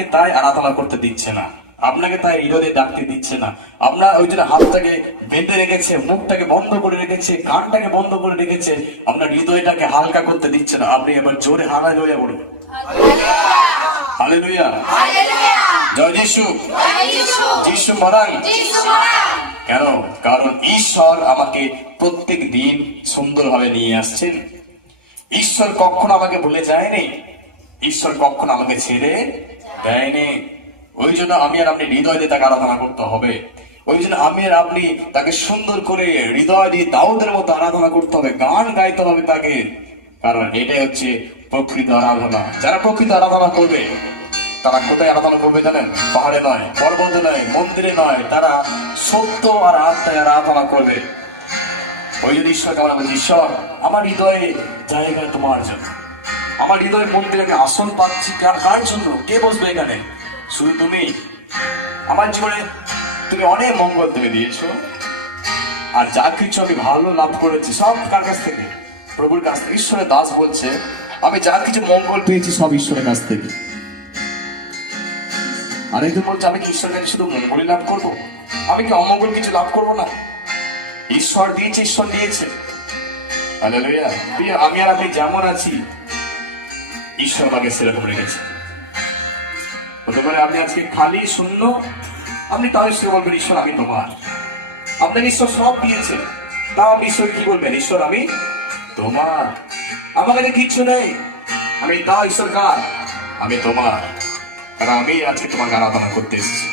আপনাকে তাই আরাধনা করতে দিচ্ছে না, আপনাকে তাই হৃদয়ে ডাকতে দিচ্ছে না। আপনার ওই জন্য হাতটাকে বেঁধে রেখেছে, মুখটাকে বন্ধ করে রেখেছে, কানটাকে বন্ধ করে রেখেছে, আপনার হৃদয়টাকে হালকা করতে দিচ্ছে না। আপনি এবার জোরে হালেলুয়া বলুন। হালেলুয়া, জয় যিশু, যিশু মহান। কেন? কারণ ঈশ্বর আমাকে প্রত্যেক দিন সুন্দরভাবে নিয়ে আসছেন। ঈশ্বর কখনো আমাকে ভুলে যায়নি, ঈশ্বর কখনো আমাকে ছেড়ে দেয়নি। ওই জন্য আমি আর আপনি হৃদয় দিয়ে তাকে আরাধনা করতে হবে। ওই জন্য আমি আর আপনি তাকে সুন্দর করে হৃদয় দিয়ে দাউদের মতো আরাধনা করতে হবে, গান গাইতে হবে তাকে। কারণ এটাই হচ্ছে প্রকৃত আরাধনা। যারা প্রকৃত আরাধনা করবে তারা কোথায় আরাধনা করবে জানেন? পাহাড়ে নয়, পর্বতে নয়, মন্দিরে নয়, তারা সত্য আর আত্মায় আরাধনা করবে। ওই জন্য ঈশ্বরকে আমরা বলছি, ঈশ্বর আমার হৃদয়ে জায়গা তোমার জন্য, আমার হৃদয়ের মন্দিরে আমি আসন পাচ্ছি কার জন্য? কে বসবে এখানে? শুধু তুমি। আমার জীবনে তুমি অনেক মঙ্গল তুমি দিয়েছো, আর যা কিছু আমি ভালো লাভ করেছি সব কার কাছ থেকে? প্রভুর কাছ থেকে। ঈশ্বরের দাস বলছে, আমি যা কিছু মঙ্গল পেয়েছি সব ঈশ্বরের কাছ থেকে। আর একজন বলছে, আমি কি ঈশ্বরের কাছে শুধু মঙ্গলই লাভ করবো? আমি কি অমঙ্গল কিছু লাভ করবো না? ঈশ্বর দিয়েছে, ঈশ্বর দিয়েছে। হালেলুয়া। আমি আর আপনি যেমন আছি ঈশ্বর আমাকে সেরকম রেখেছে। হতে পারে আপনি আজকে খালি শূন্য, আপনি তাও ঈশ্বর বলবেন, ঈশ্বর আমি তোমার। আপনাকে ঈশ্বর সব দিয়েছে, তাও আপনি ঈশ্বর কি বলবেন? ঈশ্বর আমি তোমার। আমার কাছে কিচ্ছু নেই, আমি তাও ঈশ্বর কার? আমি তোমার। কারণ আমি আজকে তোমাকে আরাধনা করতে এসেছি।